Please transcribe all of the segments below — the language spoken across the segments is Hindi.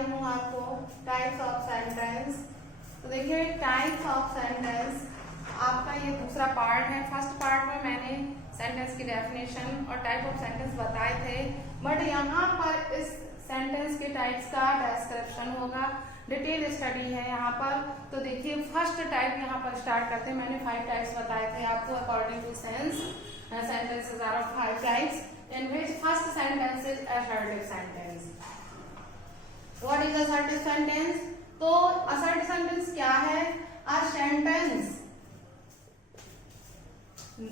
रही हूँ आपको टाइप्स ऑफ सेंटेंस। तो देखिए टाइप्स ऑफ सेंटेंस आपका ये दूसरा पार्ट है। फर्स्ट पार्ट में मैंने सेंटेंस की डेफिनेशन और टाइप ऑफ सेंटेंस बताए थे, बट यहाँ पर इस सेंटेंस के टाइप्स का डिस्क्रिप्शन होगा, डिटेल स्टडी है यहाँ पर। तो देखिए फर्स्ट टाइप यहाँ पर स्टार्ट करते हैं। मैंने 5 टाइप्स बताए थे आपको according to sense. Sentences are of 5 types, in which first sentence is assertive sentence. What is assertive sentence? तो assertive sentence क्या है? A sentence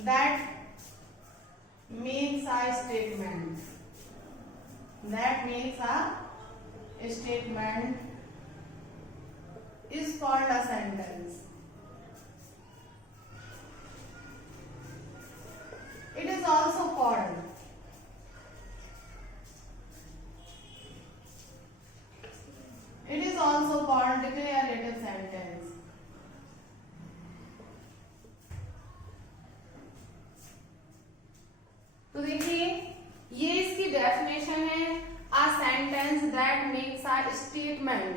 that makes a statement. That makes a statement is called a sentence. It is also called declarative sentence. तो देखिए ये इसकी डेफिनेशन है, a sentence that makes a statement,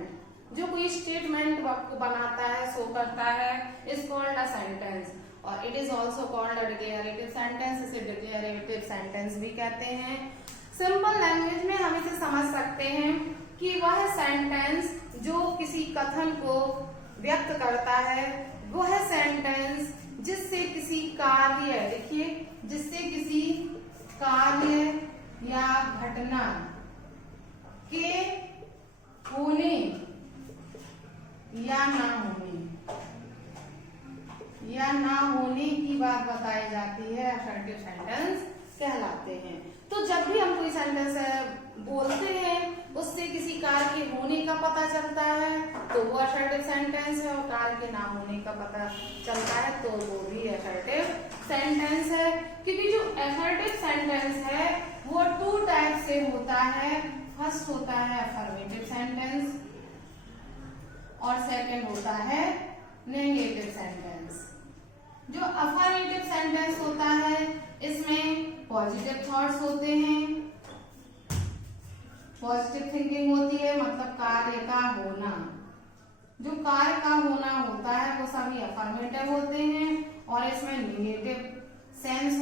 जो कोई स्टेटमेंट को बनाता है, शो करता है, is called a sentence. और it is also called a declarative sentence, इसे डिक्लेरेटिव सेंटेंस भी कहते हैं। सिंपल लैंग्वेज में हम इसे समझ सकते हैं कि वह सेंटेंस जो किसी कथन को व्यक्त करता है, वह सेंटेंस जिससे किसी कार्य, देखिए जिससे किसी कार्य या घटना के होने या ना होने की बात बताई जाती है, असर्टिव सेंटेंस कहलाते हैं। तो जब भी हम कोई सेंटेंस बोलते हैं उससे किसी कार्य के होने का पता चलता है तो वो असर्टिव सेंटेंस है, और कार्य के ना होने का पता चलता है तो वो भी असर्टिव सेंटेंस है। क्योंकि जो असर्टिव सेंटेंस है वो 2 टाइप से होता है। फर्स्ट होता है अफर्मेटिव सेंटेंस और सेकंड होता है नेगेटिव सेंटेंस। जो अफर्मेटिव सेंटेंस होता है इसमें पॉजिटिव थॉट्स होते हैं, पॉजिटिव थिंकिंग होती है, मतलब कार्य का होना, जो कार्य का होना होता है वो सभी अफर्मेटिव होते हैं। और इसमें नेगेटिव सेंस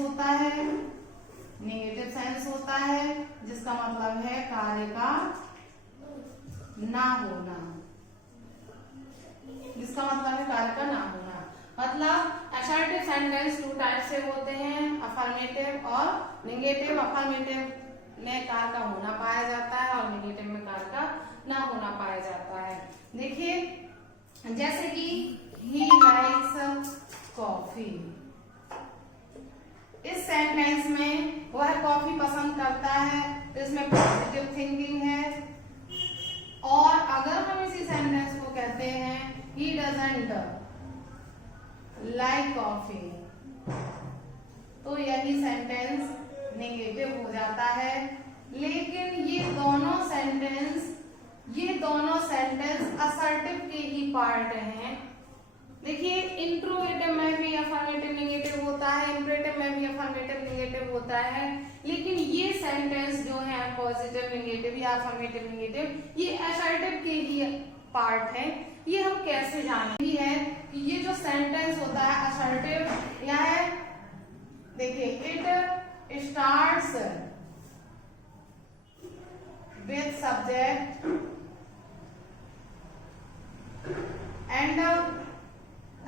होता है जिसका मतलब है कार्य का ना होना, जिसका मतलब है कार्य का ना होना। मतलब असर्टिव सेंटेंस 2 टाइप से होते हैं, अफर्मेटिव और नेगेटिव। अफर्मेटिव में कार्य का होना पाया जाता है और नेगेटिव में कार्य का ना होना पाया जाता है। देखिए जैसे कि he likes coffee, इस सेंटेंस में वह कॉफी पसंद करता है, तो इसमें पॉजिटिव थिंकिंग है। और अगर हम इसी सेंटेंस को कहते हैं he doesn't like coffee, तो यही सेंटेंस नेगेटिव हो जाता है। लेकिन ये दोनों सेंटेंस असर्टिव के ही पार्ट हैं। देखिए इंट्रोगेटिव में भी अफर्मेटिव नेगेटिव होता है, इंपरेटिव में भी अफर्मेटिव नेगेटिव होता है, लेकिन ये सेंटेंस जो है पॉजिटिव नेगेटिव या अफर्मेटिव नेगेटिव, ये असर्टिव के ही पार्ट है। ये हम कैसे जाने है कि ये जो सेंटेंस होता है असर्टिव या है, देखिए it starts with subject and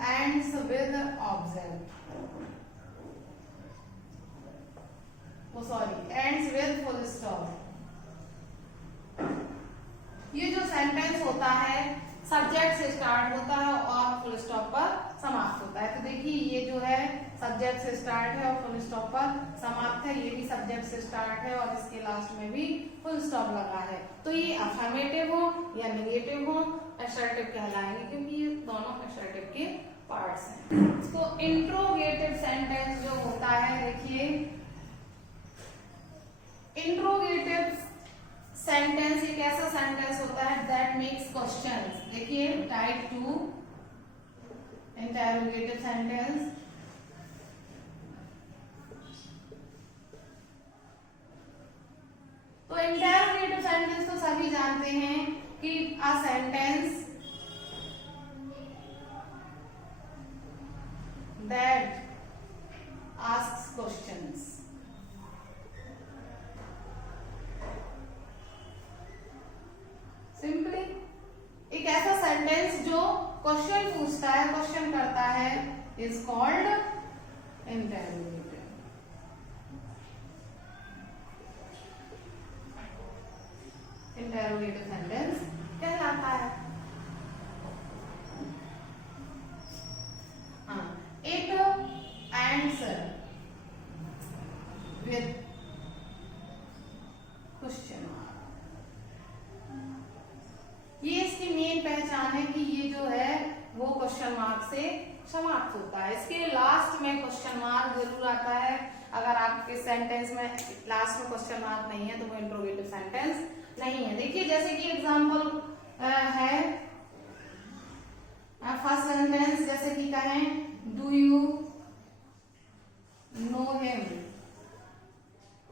ends with object, ends with full stop. ये जो सेंटेंस होता है सब्जेक्ट से स्टार्ट होता है और फुल स्टॉप पर समाप्त होता है। तो देखिए ये जो है सब्जेक्ट से स्टार्ट है और फुल स्टॉप पर समाप्त है, ये भी सब्जेक्ट से स्टार्ट है और इसके लास्ट में भी फुल स्टॉप लगा है। तो ये अफर्मेटिव हो या नेगेटिव हो असर्टिव कहलाएंगे, क्योंकि ये दोनों असर्टिव के पार्ट्स हैं। तो इंट्रोगेटिव सेंटेंस जो होता है, देखिए इंट्रोगेटिव सेंटेंस एक ऐसा सेंटेंस होता है दैट मेक्स क्वेश्चंस। देखिए टाइप 2 इंटरोगेटिव सेंटेंस। तो इंटरोगेटिव सेंटेंस तो सभी जानते हैं कि a sentence that asks questions. Simply एक ऐसा सेंटेंस जो क्वेश्चन पूछता है, क्वेश्चन करता है, is called interrogative. Interrogative sentence कहलाता है। It answer with question mark। ये इसकी मेन पहचान है कि ये जो है वो क्वेश्चन मार्क से समाप्त होता है। इसके लास्ट में क्वेश्चन मार्क जरूर आता है। अगर आपके सेंटेंस में लास्ट में क्वेश्चन मार्क नहीं है तो वो इंट्रोगेटिव सेंटेंस नहीं है। देखिए जैसे कि एग्जांपल है फर्स्ट सेंटेंस, जैसे कि कहें do you know him,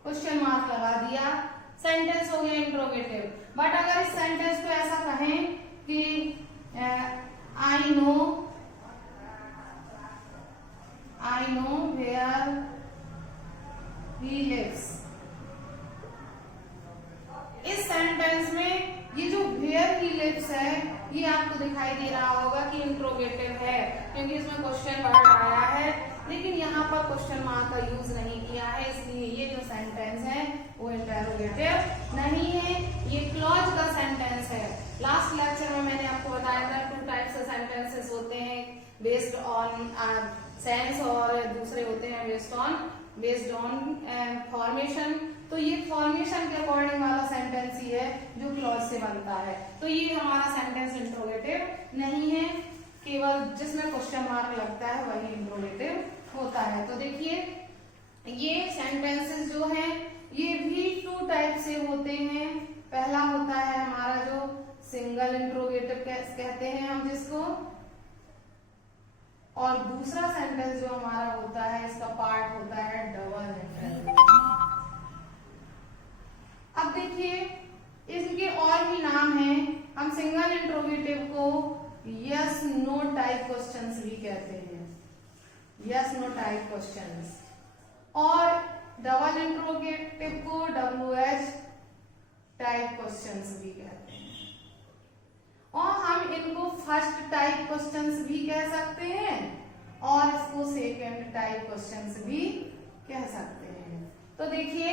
question mark लगा दिया, सेंटेंस हो गया इंट्रोगेटिव। बट अगर इस सेंटेंस को ऐसा कहें कि I know where he lives, इस सेंटेंस में ये जो वेयर ही लिव्स है ये आपको दिखाई दे रहा होगा कि इंट्रोगेटिव है, क्योंकि इसमें क्वेश्चन वर्ड आया है, लेकिन यहाँ पर क्वेश्चन मार्क का यूज नहीं किया है, इसलिए ये जो सेंटेंस है वो इंटरोगेटिव नहीं है, ये क्लॉज का सेंटेंस है। लास्ट लेक्चर में मैंने आपको बताया था 2 टाइप्स के सेंटेंसेस होते हैं, बेस्ड ऑन सेंस और दूसरे होते हैं बेस्ड ऑन फॉर्मेशन। तो ये फॉर्मेशन के अकॉर्डिंग वाला सेंटेंस ही है जो क्लॉज से बनता है। तो ये हमारा सेंटेंस इंट्रोगेटिव नहीं है, केवल जिसमें क्वेश्चन मार्क लगता है वही इंट्रोगेटिव होता है। तो देखिए ये सेंटेंसेस जो हैं ये भी 2 टाइप से होते हैं। पहला होता है हमारा जो सिंगल इंट्रोगेटिव कहते हैं हम जिसको, और दूसरा सेंटेंस जो हमारा होता है इसका पार्ट होता है डबल इंट्रोगेटिव। अब देखिए इनके और भी नाम हैं। हम सिंगल इंट्रोगेटिव को यस नो टाइप क्वेश्चंस भी कहते हैं, यस नो टाइप क्वेश्चंस, और डबल इंट्रोगेटिव को WH टाइप क्वेश्चंस भी कहते हैं, और हम इनको फर्स्ट टाइप क्वेश्चंस भी कह सकते हैं और इसको सेकंड टाइप क्वेश्चंस भी कह सकते हैं। तो देखिए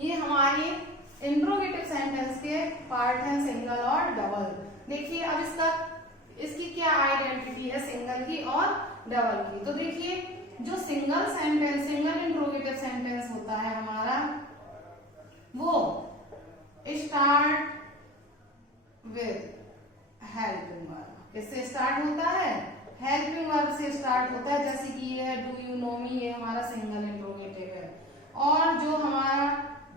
ये हमारे इंट्रोगेटिव सेंटेंस के पार्ट हैं सिंगल और डबल। देखिए अब इसकी क्या आइडेंटिटी है सिंगल की और डबल की। तो देखिए जो single sentence, single interrogative sentence होता है हमारा, वो स्टार्ट विद हेल्पिंग वर्ब। किससे स्टार्ट होता है? हेल्पिंग वर्ब से स्टार्ट होता है। जैसे कि ये है डू यू नो मी, ये हमारा सिंगल इंट्रोगेटिव है। और जो हमारा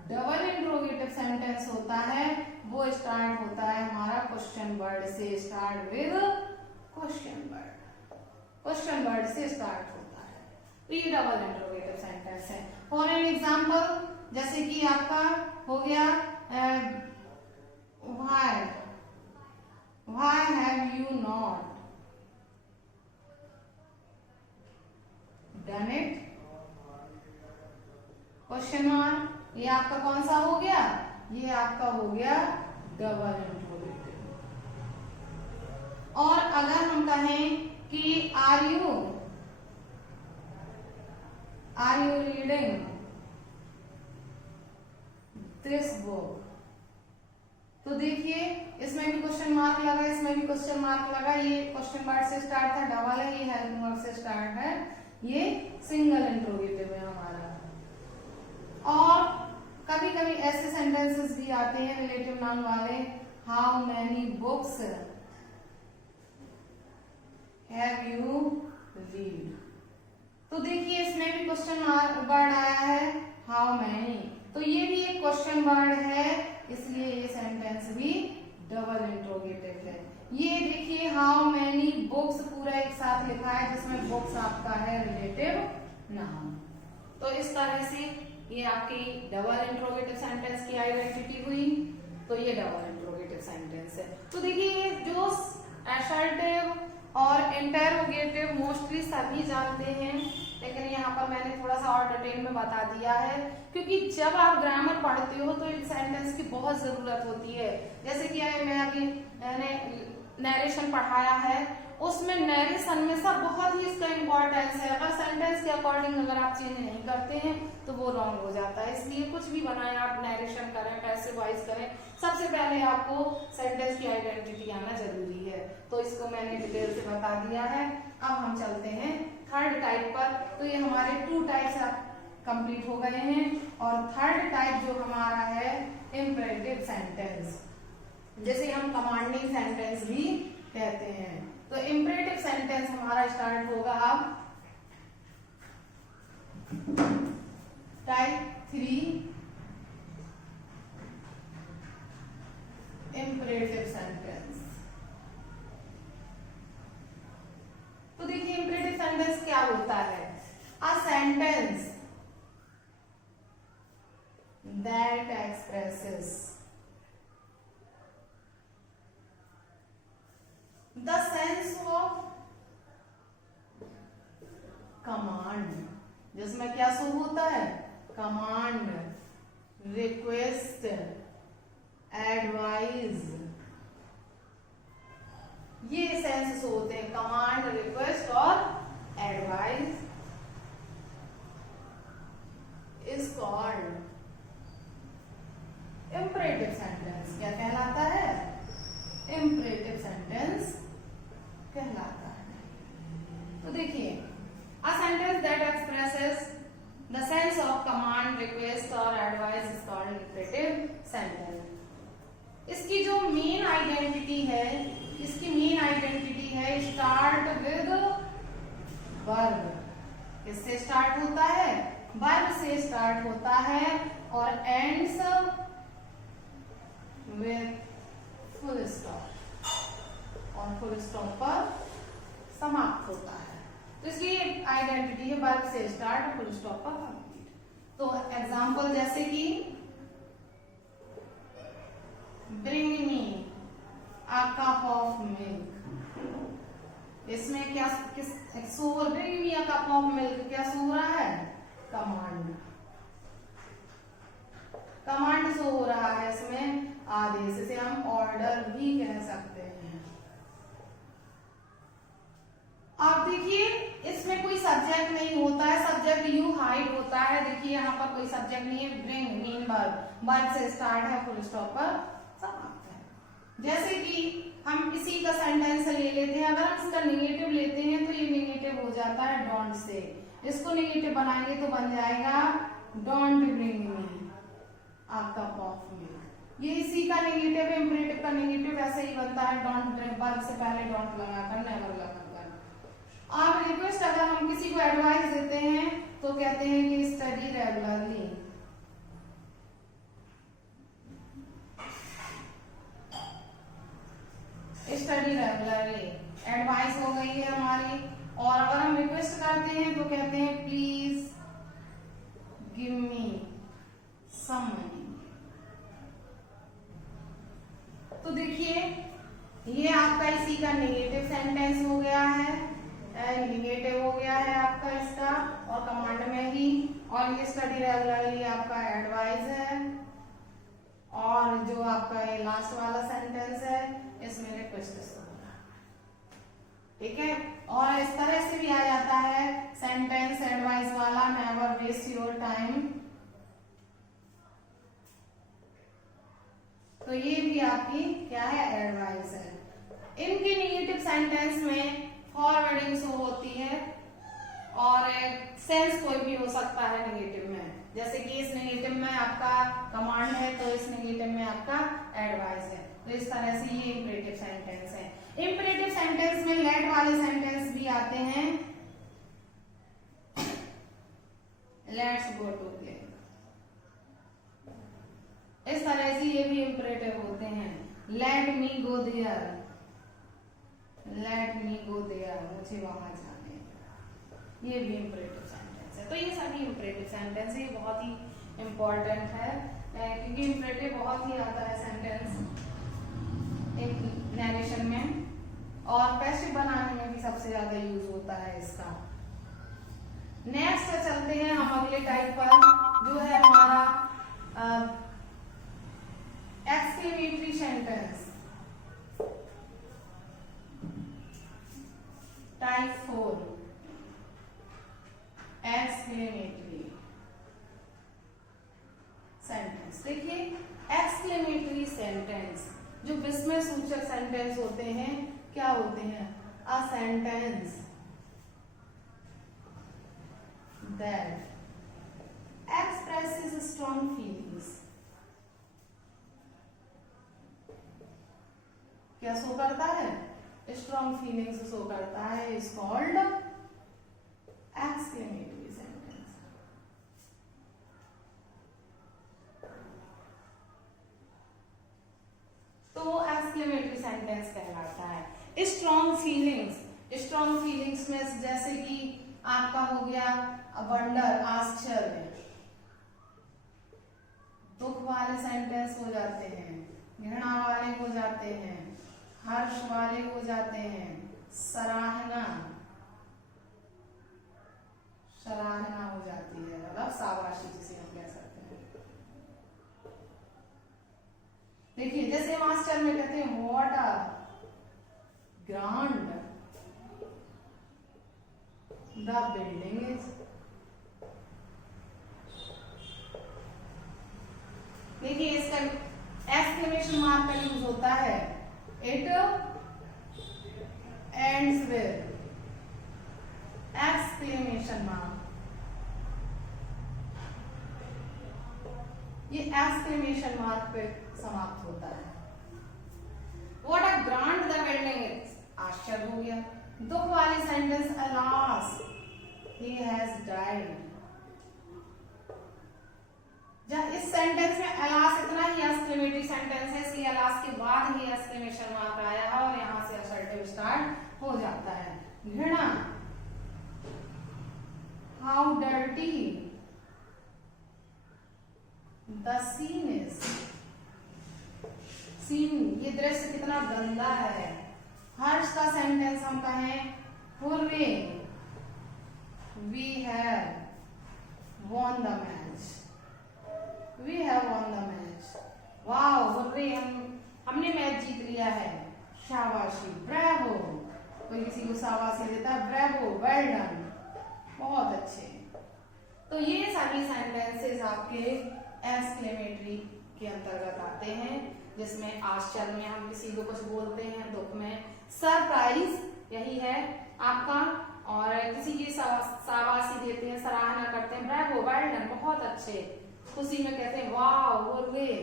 डबल इंट्रोगेटिव सेंटेंस होता है वो स्टार्ट होता है हमारा क्वेश्चन वर्ड से, start with question word, question word से स्टार्ट होता है। तो ये डबल इंट्रोगेटिव सेंटेंस है। फॉर एन एग्जांपल जैसे कि आपका हो गया why have you not done it, question mark. ये आपका कौन सा हो गया? ये आपका हो गया डबल इंट्रोगेटिव। और अगर हम कहें कि are you reading this book, तो देखिए इसमें भी क्वेश्चन मार्क लगा, इसमें भी क्वेश्चन मार्क लगा। ये क्वेश्चन वर्ड से स्टार्ट था, डबल है, ये हेल्पिंग वर्ब से स्टार्ट है, ये सिंगल इंट्रोगेटिव है हमारा। और कभी कभी ऐसे सेंटेंसेस भी आते हैं रिलेटिव नाउन वाले, how many books have you read. तो देखिए इसमें भी क्वेश्चन वर्ड आया है हाउ मैनी, तो ये भी एक क्वेश्चन वर्ड है, इसलिए ये सेंटेंस भी डबल इंट्रोगेटिव है। ये देखिए हाउ मैनी बुक्स पूरा एक साथ लिखा है जिसमें बुक्स आपका है रिलेटिव नाउन। तो इस तरह से ये आपकी डबल इंट्रोगेटिव सेंटेंस की आइडेंटिटी हुई। तो ये डबल इंट्रोगेटिव इंपरेटिव सेंटेंस है। तो देखिए जो असर्टिव और इंटरोगेटिव मोस्टली सभी जानते हैं, लेकिन यहाँ पर मैंने थोड़ा सा और डिटेल में बता दिया है, क्योंकि जब आप ग्रामर पढ़ते हो तो इन सेंटेंस की बहुत जरूरत होती है। जैसे कि मैं अभी नरेशन पढ़ाया है, उसमें नरेशन में सब बहुत ही इसका इम्पोर्टेंस है। अगर सेंटेंस के अकॉर्डिंग अगर आप चेंज नहीं करते हैं तो वो रॉन्ग हो जाता है। इसलिए कुछ भी बनाए आप, नरेशन करें, पैसिव वॉइस करें, सबसे पहले आपको सेंटेंस की आइडेंटिटी आना जरूरी है। तो इसको मैंने डिटेल से बता दिया है। अब हम चलते हैं थर्ड टाइप पर। तो ये हमारे 2 टाइप्स कंप्लीट हो गए हैं, और थर्ड टाइप जो हमारा है इंपरेटिव सेंटेंस, जैसे हम कमांडिंग सेंटेंस भी कहते हैं। तो इंपरेटिव सेंटेंस हमारा स्टार्ट होगा अब टाइप 3 इंपरेटिव सेंटेंस। तो देखिए इंपरेटिव सेंटेंस क्या होता है? A sentence that expresses the sense of command, जिसमें क्या शो होता है? कमांड, रिक्वेस्ट, एडवाइस, ये सेंस होते हैं, कमांड, रिक्वेस्ट और advice is called imperative sentence. क्या कहलाता है? इंपरेटिव सेंटेंस कहलाता है। तो देखिए a sentence that expresses the sense of command, request और advice is called imperative sentence. इसकी जो मेन आइडेंटिटी है, इसकी मेन आइडेंटिटी है स्टार्ट विद वर्ब। किससे स्टार्ट होता है? वर्ब से स्टार्ट होता है और एंड्स विद फुल स्टॉप, और फुल स्टॉप पर समाप्त होता है। तो इसकी आइडेंटिटी है वर्ब से स्टार्ट, फुल स्टॉप पर कंप्लीट। तो एग्जांपल जैसे कि bring me a cup of milk, इसमें क्या किस bring me a cup of milk क्या सो रहा है? कमांड, कमांड शो हो रहा है इसमें, आदेश। इसे हम ऑर्डर भी कह सकते हैं। आप देखिए इसमें कोई सब्जेक्ट नहीं होता है, सब्जेक्ट यू हाइड होता है। देखिए यहाँ पर कोई सब्जेक्ट नहीं है, ब्रिंग मेन वर्ब, वर्ब से स्टार्ट है, फुल स्टॉप पर समाप्त है। जैसे कि हम इसी का सेंटेंस ले लेते हैं, अगर हम इसका नेगेटिव लेते हैं तो ये नेगेटिव हो जाता है डोंट से। इसको नेगेटिव बनाएंगे तो बन जाएगा don't bring me a cup of milk. ये इसी का नेगेटिव है, इंपरेटिव का नेगेटिव ऐसे ही बनता है, डोंट ब्रिंग, वर्ब से पहले डोंट लगाकर, नेवर लगाकर। आप रिक्वेस्ट अगर हम किसी को एडवाइस देते हैं तो कहते हैं कि study regularly, study regularly advice हो गई है हमारी। और अगर हम रिक्वेस्ट करते हैं तो कहते हैं please give me some money. तो देखिए ये आपका इसी का नेगेटिव सेंटेंस हो गया है, नेगेटिव हो गया है आपका इसका, और कमांड में ही। और ये स्टडी रेगुलरली आपका एडवाइस है, और जो आपका ये लास्ट वाला सेंटेंस है इसमें रिक्वेस्ट होगा। ठीक है, और इस तरह से भी आ जाता है सेंटेंस एडवाइस वाला, नेवर वेस्ट योर टाइम। तो ये भी आपकी क्या है? एडवाइस है। इनके नेगेटिव सेंटेंस में फॉरवर्डिंग शो होती है, और सेंस कोई भी हो सकता है नेगेटिव में। जैसे कि इस नेगेटिव में आपका कमांड है तो इस नेगेटिव में आपका एडवाइस है। तो इस तरह से ये इंपरेटिव सेंटेंस है। इंपरेटिव सेंटेंस में लेट वाले सेंटेंस भी आते हैं, लेट्स गो टू प्ले, इस तरह से ये भी इंपरेटिव होते हैं। Let me go there, let me go there, मुझे वहां जाने, ये भी इंपरेटिव सेंटेंस है। तो ये सभी इंपरेटिव सेंटेंस है, ये बहुत ही इंपॉर्टेंट है, क्योंकि इंपरेटिव बहुत ही आता है सेंटेंस। एक नरेशन में, और पैसिव बनाने में भी सबसे ज्यादा यूज होता है इसका। नेक्स्ट चलते हैं हम अगले टाइप पर, जो है हमारा exclamatory sentence type 4, exclamatory sentence. देखिए एक्सक्लेमेटरी सेंटेंस जो विस्मय सूचक सेंटेंस होते हैं, क्या होते हैं? A sentence that expresses strong feelings, क्या शो करता है? स्ट्रॉन्ग फीलिंग्स शो करता है, इज कॉल्ड एक्सक्लेमेटरी सेंटेंस। तो एक्सक्लेमेटरी सेंटेंस कहलाता है। स्ट्रॉन्ग फीलिंग्स में जैसे कि आपका हो गया वंडर, आश्चर्य, दुख वाले सेंटेंस हो जाते हैं, घृणा वाले हो जाते हैं, हर्ष वाले हो जाते हैं, सराहना हो जाती है, मतलब शाबाशी जिसे हम कह सकते हैं। देखिए जैसे हम आश्चर्य में कहते हैं what a grand the building is. देखिए इसका एक्सक्लेमेशन मार्क का यूज होता है, it ends with exclamation mark. ये एक्सक्लेमेशन मार्क पे समाप्त होता है। What a grand the building is, आश्चर्य हो गया। दुख वाली sentence alas he has died. जब इस सेंटेंस में अलास इतना ही एक्सक्लेमेटरी सेंटेंस है, इसलिए अलास के बाद ही एक्सक्लेमेशन मार्क आया है और यहां से असर्टिव स्टार्ट हो जाता है। घृणा, how dirty the scene is. Scene, ये दृश्य कितना गंदा है। हर्ष का सेंटेंस हम कहें hurray, we have won the match. We have won the match. Wow, hurray, हमने मैच जीत लिया है, शाबाशी, ब्रेवो। कोई किसी को शाबाशी देता है, ब्रेवो, वेल डन, बहुत अच्छे। तो ये सभी सेंटेंसेस आपके एक्सक्लेमेटरी के अंतर्गत आते हैं, जिसमें आश्चर्य में हम किसी को कुछ बोलते हैं, दुख में सरप्राइज, यही है आपका, और किसी की शाबाशी देते हैं, सराहना करते हैं, ब्रेवो, वेल डन, बहुत अच्छे। खुशी में कहते हैं वाव, हुर्रे,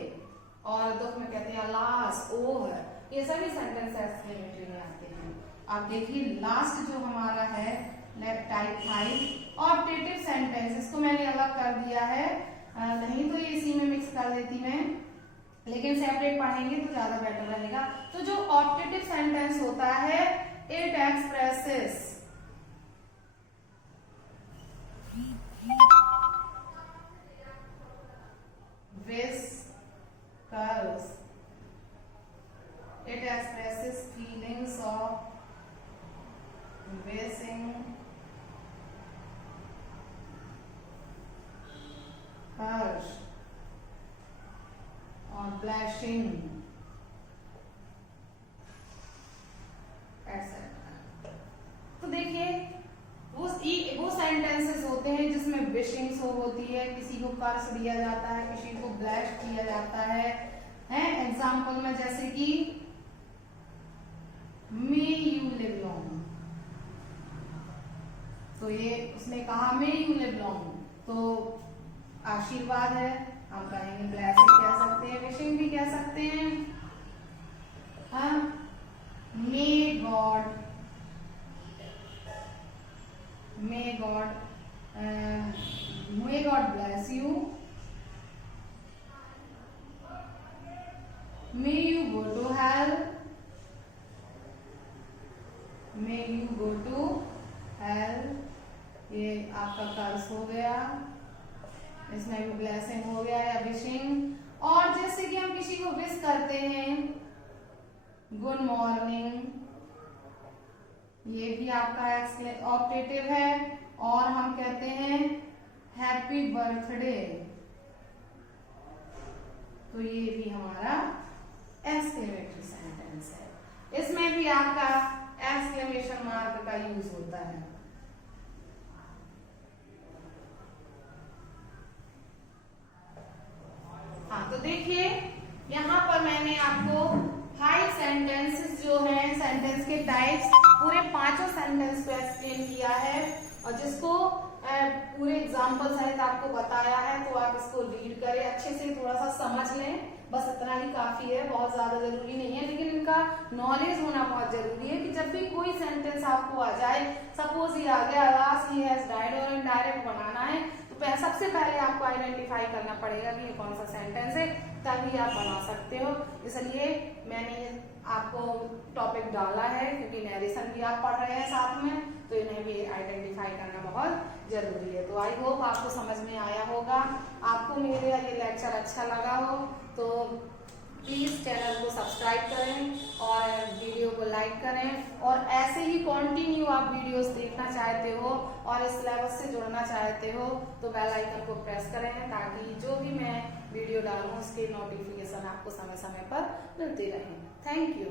और दुख में कहते हैं अलास, ओह। ये सभी सेंटेंस एक्सक्लेमेटरी में आते हैं। अब देखिए लास्ट जो हमारा है टाइप 5, ऑप्टेटिव सेंटेंस। इसको मैंने अलग कर दिया है, नहीं तो ये इसी में मिक्स कर देती मैं, लेकिन सेपरेट पढ़ेंगे तो ज्यादा बेटर रहेगा। तो जो ऑप्टेटिव सेंटेंस होता है, it expresses whispers, it expresses feelings of wishing, hurt or blushing, etc. तो देखिए वो सेंटेंसेस होते हैं जिसमें विशिंग शो होती है, किसी को कर्ज दिया जाता है, किसी को ब्लैश किया जाता है। एग्जाम्पल में जैसे कि मे यू लिव लॉन्ग, तो ये उसने कहा मे यू लिव लॉन्ग, तो आशीर्वाद है, हम कहेंगे ब्लेसिंग कह सकते हैं, विशिंग भी कह सकते हैं। हाँ, मे God bless you. May you go to hell. May you go to hell. ये आपका कर्ज हो गया, इसमें भी ब्लेसिंग हो गया या विशिंग। और जैसे कि हम किसी को विश करते हैं, गुड मॉर्निंग, ये भी आपका ऑप्टेटिव है। और हम कहते हैं हैप्पी बर्थडे, तो ये भी हमारा एक्सक्लेमेटरी सेंटेंस है। इसमें भी आपका एक्सक्लेमेशन मार्क का यूज होता है। हाँ, तो देखिए यहाँ पर मैंने आपको 5 सेंटेंसेस जो हैं, सेंटेंस के टाइप्स, पूरे 5 सेंटेंस को एक्सप्लेन किया है और जिसको पूरे एग्जाम्पल सहित आपको बताया है। तो आप इसको रीड करें, अच्छे से थोड़ा सा समझ लें, बस इतना ही काफी है, बहुत ज्यादा जरूरी नहीं है। लेकिन इनका नॉलेज होना बहुत जरूरी है कि जब भी कोई सेंटेंस आपको आ जाए, सपोज ये आ गया अलास ही हैज डाइड और इनडायरेक्ट बनाना है, तो सबसे पहले आपको आइडेंटिफाई करना पड़ेगा कि ये कौन सा सेंटेंस है, तभी आप बना सकते हो। इसलिए मैंने आपको टॉपिक डाला है क्योंकि नरेशन भी आप पढ़ रहे हैं साथ में, तो इन्हें भी आइडेंटिफाई करना बहुत जरूरी है। तो आई होप आपको समझ में आया होगा। आपको मेरा ये लेक्चर अच्छा लगा हो तो प्लीज चैनल को सब्सक्राइब करें और वीडियो को लाइक करें। और ऐसे ही कंटिन्यू आप वीडियोस देखना चाहते हो और इस सिलेबस से जुड़ना चाहते हो तो बेल आइकन को प्रेस करें, ताकि जो भी मैं वीडियो डालूं उसके नोटिफिकेशन आपको समय समय पर मिलते रहें। Thank you.